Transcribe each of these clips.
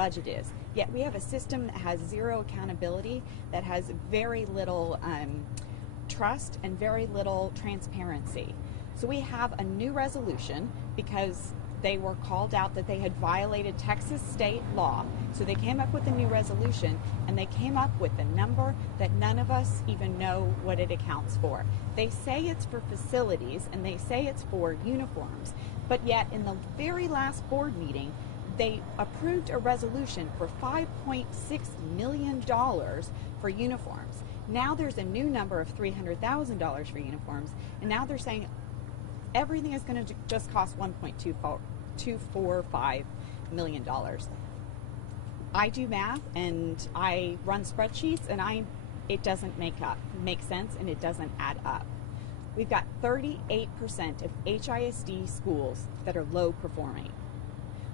budget is. Yet we have a system that has zero accountability, that has very little trust and very little transparency. So we have a new resolution because they were called out that they had violated Texas state law. So they came up with a new resolution, and they came up with a number that none of us even know what it accounts for. They say it's for facilities and they say it's for uniforms, but yet in the very last board meeting, they approved a resolution for $5.6 million for uniforms. Now there's a new number of $300,000 for uniforms, and now they're saying everything is going to just cost $1.245 million. I do math and I run spreadsheets, and it doesn't make sense, and it doesn't add up. We've got 38% of HISD schools that are low performing.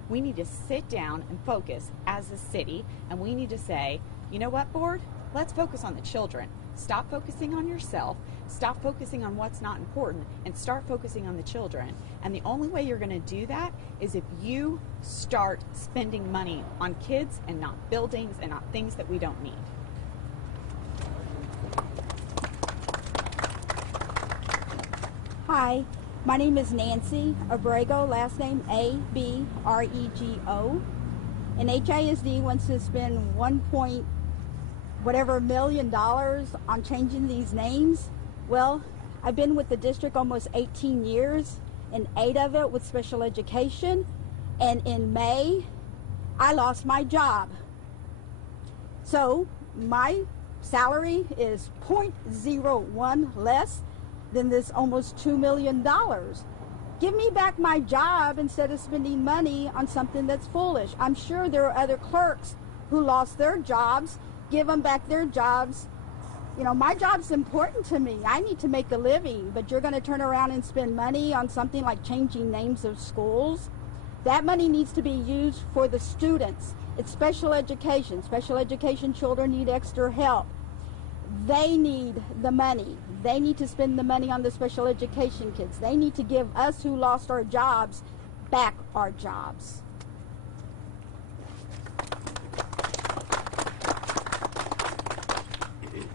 We need to sit down and focus as a city, and we need to say, you know what, board? Let's focus on the children. Stop focusing on yourself. Stop focusing on what's not important, and start focusing on the children. And the only way you're going to do that is if you start spending money on kids and not buildings and not things that we don't need. Hi, my name is Nancy Abrego, last name A-B-R-E-G-O. And HISD wants to spend $1 million on changing these names. Well, I've been with the district almost 18 years, and 8 of it with special education. And in May, I lost my job. So my salary is 0.01 less than this almost $2 million. Give me back my job instead of spending money on something that's foolish. I'm sure there are other clerks who lost their jobs. Give them back their jobs. You know, my job's important to me. I need to make a living, but you're going to turn around and spend money on something like changing names of schools? That money needs to be used for the students. It's special education. Special education children need extra help. They need the money. They need to spend the money on the special education kids. They need to give us who lost our jobs back our jobs.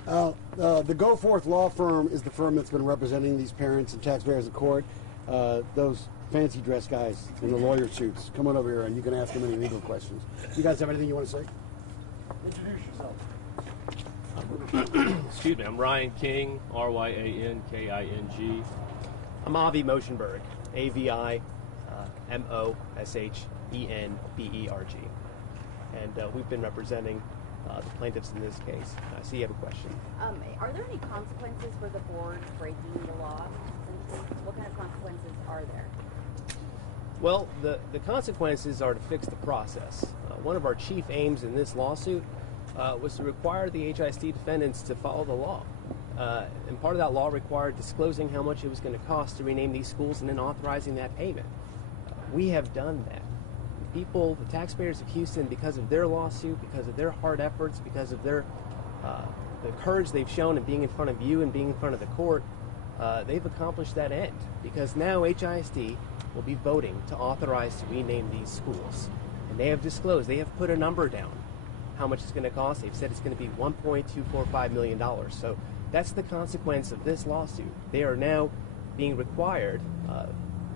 The Go Forth Law Firm is the firm that's been representing these parents and taxpayers in court. Those fancy dress guys in the lawyer suits, come on over here and you can ask them any legal questions. You guys have anything you want to say? Introduce yourself. Excuse me, I'm Ryan King, R-Y-A-N-K-I-G. I'm Avi Moshenberg, A-V-I-M-O-S-H-E-N-B-E-R-G. And we've been representing the plaintiffs in this case. So you have a question. Are there any consequences for the board breaking the law? What kind of consequences are there? Well, the consequences are to fix the process. One of our chief aims in this lawsuit was to require the HISD defendants to follow the law. And part of that law required disclosing how much it was going to cost to rename these schools and then authorizing that payment. We have done that. People, the taxpayers of Houston, because of their lawsuit, because of their hard efforts, because of their the courage they've shown in being in front of you and being in front of the court, they've accomplished that end. Because now HISD will be voting to authorize to rename these schools. And they have disclosed, they have put a number down how much it's going to cost. They've said it's going to be $1.245 million. So that's the consequence of this lawsuit. They are now being required,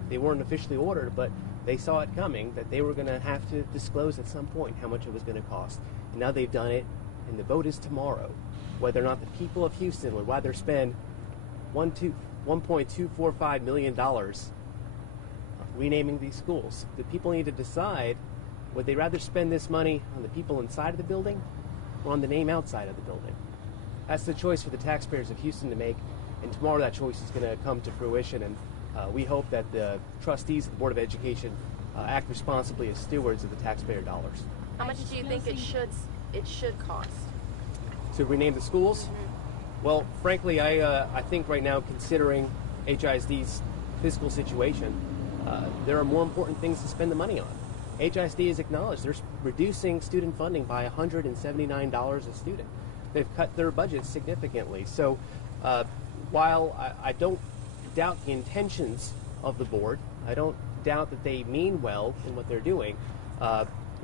they weren't officially ordered, but they saw it coming, that they were going to have to disclose at some point how much it was going to cost. And now they've done it, and the vote is tomorrow, whether or not the people of Houston would rather spend $1.245 million renaming these schools. The people need to decide, would they rather spend this money on the people inside of the building or on the name outside of the building? That's the choice for the taxpayers of Houston to make, and tomorrow that choice is going to come to fruition, and we hope that the trustees of the Board of Education act responsibly as stewards of the taxpayer dollars. How much do you think it should cost? To rename the schools? Mm-hmm. Well, frankly, I think right now, considering HISD's fiscal situation, there are more important things to spend the money on. HISD has acknowledged they're reducing student funding by $179 a student. They've cut their budget significantly. So while I don't doubt the intentions of the board, I don't doubt that they mean well in what they're doing,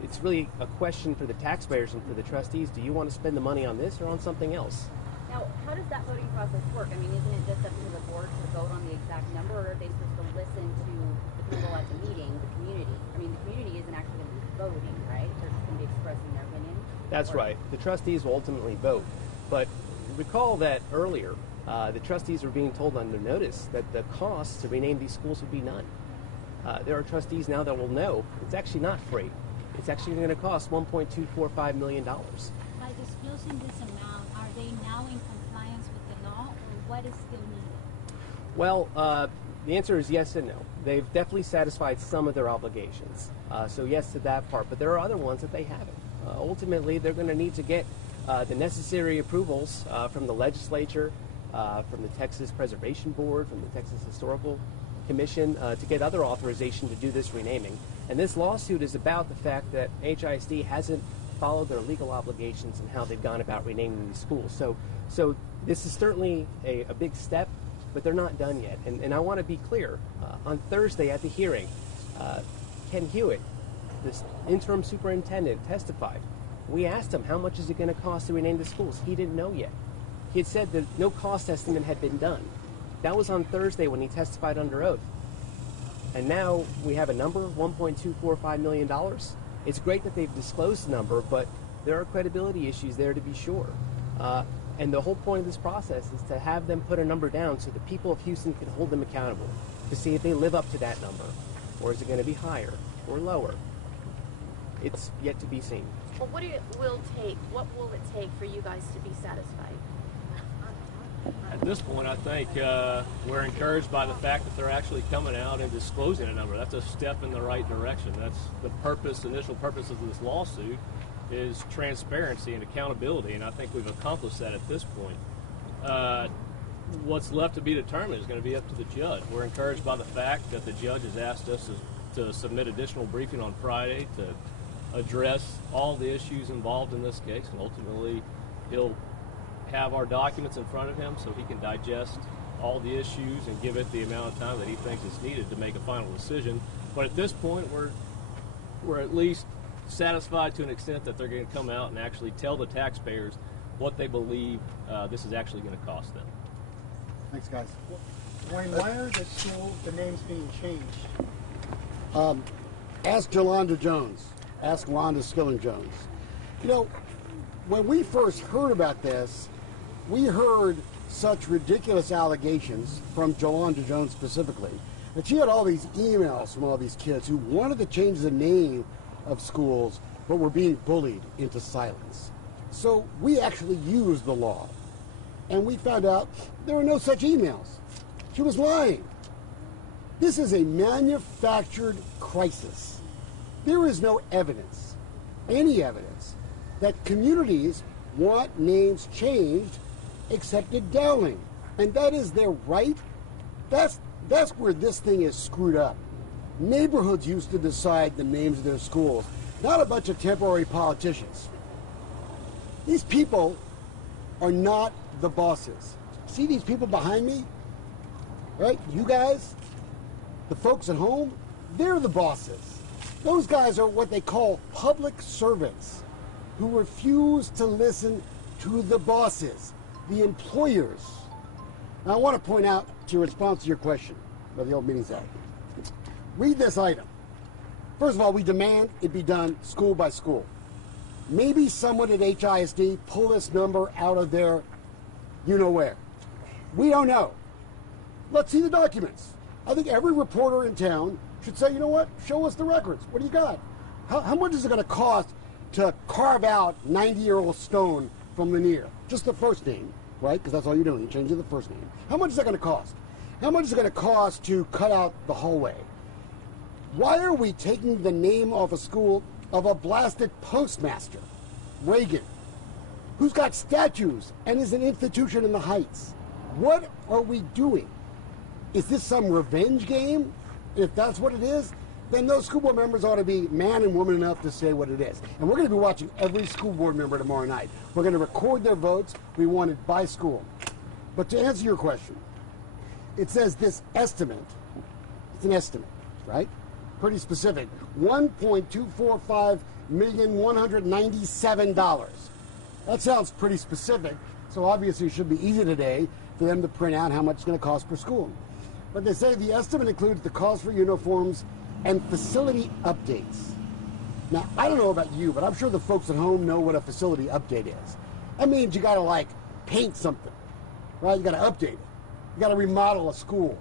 it's really a question for the taxpayers and for the trustees. Do you want to spend the money on this or on something else? Now, how does that voting process work? I mean, isn't it just up to the board to vote on the exact number, or are they supposed to listen to the people at the meeting, the community? I mean, the community isn't actually going to be voting, right? They're just going to be expressing their opinion? That's right. The trustees will ultimately vote. But recall that earlier, the trustees were being told under notice that the cost to rename these schools would be none. There are trustees now that will know it's actually not free. It's actually going to cost $1.245 million. By disclosing this amount, are they now in compliance with the law, or what is still needed? Well, the answer is yes and no. They've definitely satisfied some of their obligations. So yes to that part, but there are other ones that they haven't. Ultimately, they're going to need to get the necessary approvals from the legislature, from the Texas Preservation Board, from the Texas Historical Commission, to get other authorization to do this renaming. And this lawsuit is about the fact that HISD hasn't followed their legal obligations and how they've gone about renaming these schools. So this is certainly a big step, but they're not done yet. And I want to be clear. On Thursday at the hearing, Ken Hewitt, this interim superintendent, testified. We asked him, how much is it going to cost to rename the schools? He didn't know yet. He had said that no cost estimate had been done. That was on Thursday when he testified under oath. And now we have a number, $1.245 million. It's great that they've disclosed the number, but there are credibility issues there to be sure. And the whole point of this process is to have them put a number down so the people of Houston can hold them accountable to see if they live up to that number. Or is it going to be higher or lower? It's yet to be seen. Well, what will it take for you guys to be satisfied? At this point, I think we're encouraged by the fact that they're actually coming out and disclosing a number. That's a step in the right direction. That's the initial purpose of this lawsuit is transparency and accountability, and I think we've accomplished that at this point. What's left to be determined is going to be up to the judge. We're encouraged by the fact that the judge has asked us to submit additional briefing on Friday to address all the issues involved in this case, and ultimately he'll have our documents in front of him so he can digest all the issues and give it the amount of time that he thinks is needed to make a final decision. But at this point, we're at least satisfied to an extent that they're going to come out and actually tell the taxpayers what they believe this is actually going to cost them. Thanks, guys. Wayne, why are the names being changed? Ask Jolanda Jones. Ask Rhonda Skilling Jones. You know, when we first heard about this, we heard such ridiculous allegations from Jolanda Jones specifically. And she had all these emails from all these kids who wanted to change the name of schools, but were being bullied into silence. So we actually used the law. And we found out there were no such emails. She was lying. This is a manufactured crisis. There is no evidence, any evidence, that communities want names changed except at Dowling. And that is their right. That's where this thing is screwed up. Neighborhoods used to decide the names of their schools, not a bunch of temporary politicians. These people are not the bosses. See these people behind me? Right? You guys, the folks at home, they're the bosses. Those guys are what they call public servants who refuse to listen to the bosses, the employers. Now, I want to point out to response to your question about the Open Meetings Act. Read this item. First of all, we demand it be done school by school. Maybe someone at HISD pull this number out of their you-know-where. We don't know. Let's see the documents. I think every reporter in town should say, you know what, show us the records. What do you got? How much is it going to cost to carve out 90-year-old stone from Lanier? Just the first name, right? Because that's all you're doing. You're changing the first name. How much is that going to cost? How much is it going to cost to cut out the hallway? Why are we taking the name off a school of a blasted postmaster, Reagan, who's got statues and is an institution in the Heights? What are we doing? Is this some revenge game? If that's what it is, then those school board members ought to be man and woman enough to say what it is. And we're going to be watching every school board member tomorrow night. We're going to record their votes. We want it by school. But to answer your question, it says this estimate, it's an estimate, right? Pretty specific, $1.245 $2,197,197. That sounds pretty specific, so obviously it should be easy today for them to print out how much it's going to cost per school. But they say the estimate includes the cost for uniforms and facility updates. Now, I don't know about you, but I'm sure the folks at home know what a facility update is. That means you got to, like, paint something, right? You got to update it. You got to remodel a school.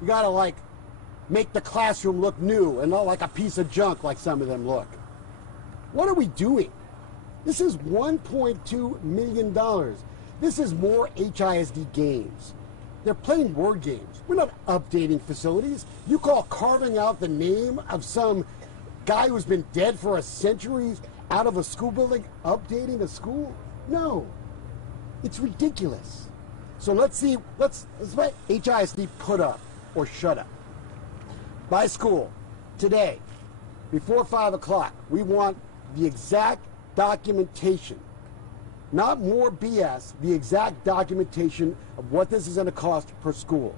You got to, like, make the classroom look new and not like a piece of junk like some of them look. What are we doing? This is $1.2 million. This is more HISD games. They're playing word games. We're not updating facilities. You call carving out the name of some guy who's been dead for a century out of a school building updating a school? No. It's ridiculous. So let's let HISD put up or shut up. By school, today, before 5 o'clock, we want the exact documentation, not more BS, the exact documentation of what this is going to cost per school.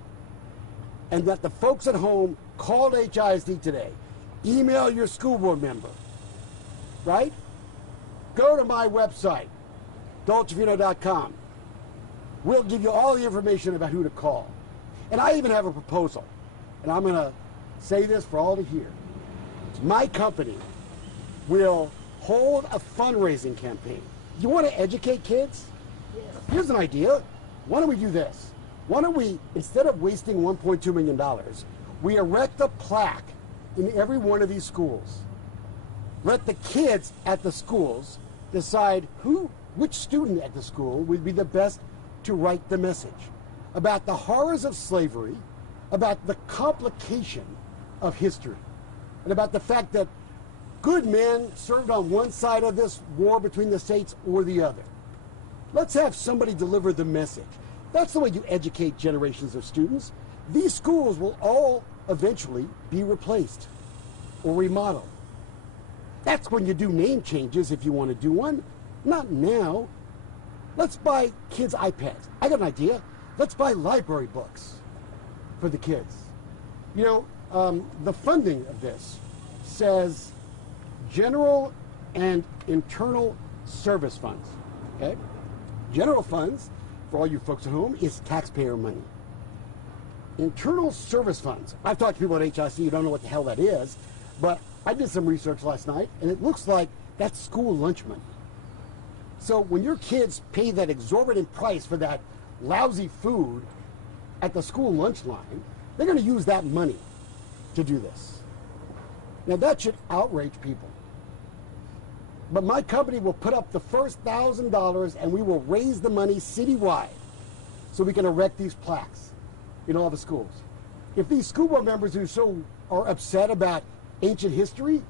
And that the folks at home called HISD today. Email your school board member, right? Go to my website, dolcefino.com. We'll give you all the information about who to call. And I even have a proposal, and I'm going to say this for all to hear. My company will hold a fundraising campaign. You want to educate kids? Here's an idea. Why don't we do this? Why don't we, instead of wasting $1.2 million, we erect a plaque in every one of these schools. Let the kids at the schools decide which student at the school would be the best to write the message about the horrors of slavery, about the complication of history, and about the fact that good men served on one side of this war between the states or the other. Let's have somebody deliver the message. That's the way you educate generations of students. These schools will all eventually be replaced or remodeled. That's when you do name changes if you want to do one. Not now. Let's buy kids iPads. I got an idea. Let's buy library books for the kids. You know, the funding of this says general and internal service funds. Okay? General funds, for all you folks at home, is taxpayer money. Internal service funds. I've talked to people at HIC who don't know what the hell that is, but I did some research last night, and it looks like that's school lunch money. So when your kids pay that exorbitant price for that lousy food at the school lunch line, they're going to use that money to do this. Now that should outrage people. But my company will put up the first $1,000 and we will raise the money citywide so we can erect these plaques in all the schools. If these school board members who are upset about ancient history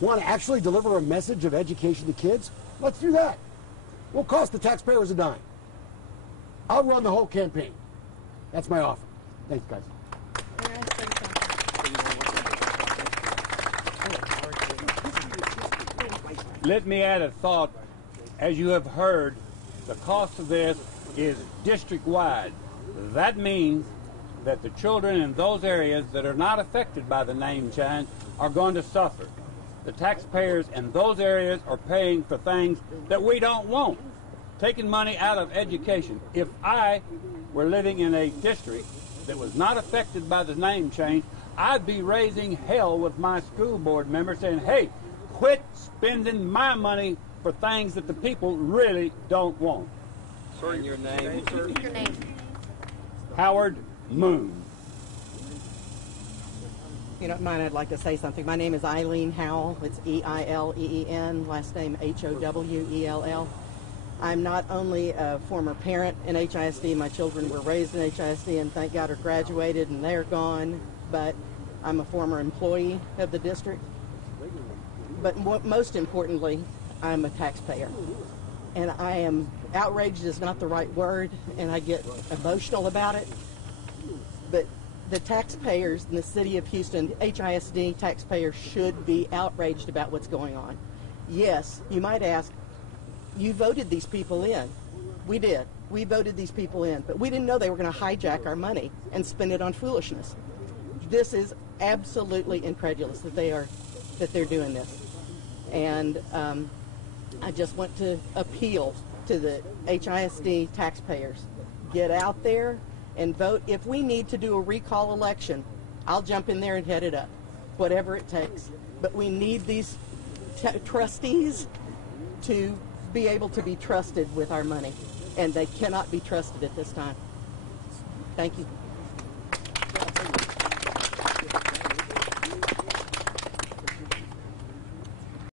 want to actually deliver a message of education to kids, let's do that. Won't cost the taxpayers a dime. I'll run the whole campaign. That's my offer. Thanks, guys. Let me add a thought. As you have heard, the cost of this is district-wide. That means that the children in those areas that are not affected by the name change are going to suffer. The taxpayers in those areas are paying for things that we don't want, taking money out of education. If I were living in a district that was not affected by the name change, I'd be raising hell with my school board members saying, hey, quit spending my money for things that the people really don't want. Sir, your name? Your name. Howard Moon. If you don't mind, I'd like to say something. My name is Eileen Howell. It's E-I-L-E-E-N, last name H-O-W-E-L-L. I'm not only a former parent in HISD. My children were raised in HISD and thank God are graduated and they're gone, but I'm a former employee of the district. But most importantly, I'm a taxpayer. And I am, outraged is not the right word, and I get emotional about it. But the taxpayers in the city of Houston, HISD taxpayers, should be outraged about what's going on. Yes, you might ask, you voted these people in. We did. We voted these people in, but we didn't know they were going to hijack our money and spend it on foolishness. This is absolutely incredulous that they're doing this. And I just want to appeal to the HISD taxpayers. Get out there and vote. If we need to do a recall election, I'll jump in there and head it up, whatever it takes. But we need these trustees to be able to be trusted with our money, and they cannot be trusted at this time. Thank you.